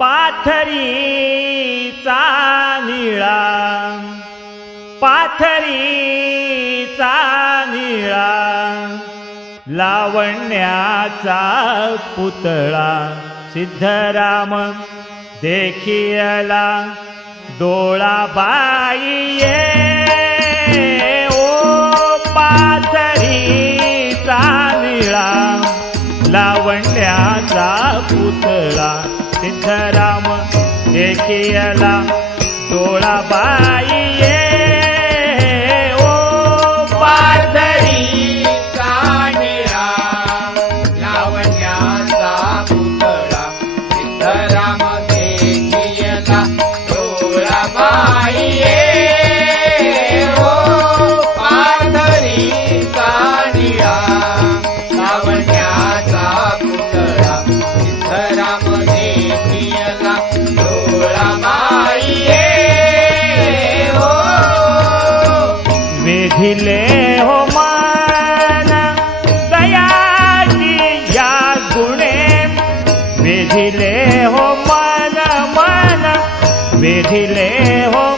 पाथरीचा निळा. पाथरीचा निळा. लावण्याचा पुतळा सिद्धराम देखियला. डोळा बाई ये. ओ पाथरीचा निळा. लावण्याचा पुतळा सिद्धराम देखियला डोळाबाई. ખીલે હો દયાની યા ગુણે વેધી લે હો મન મન વેધી હો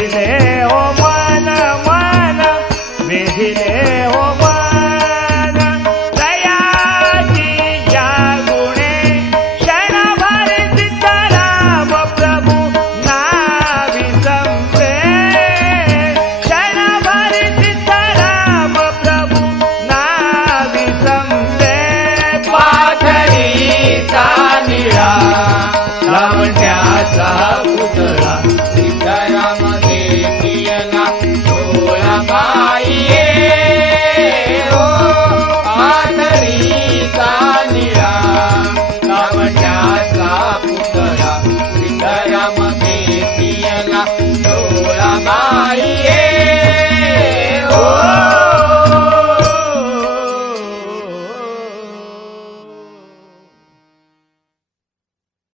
দিলে ও মা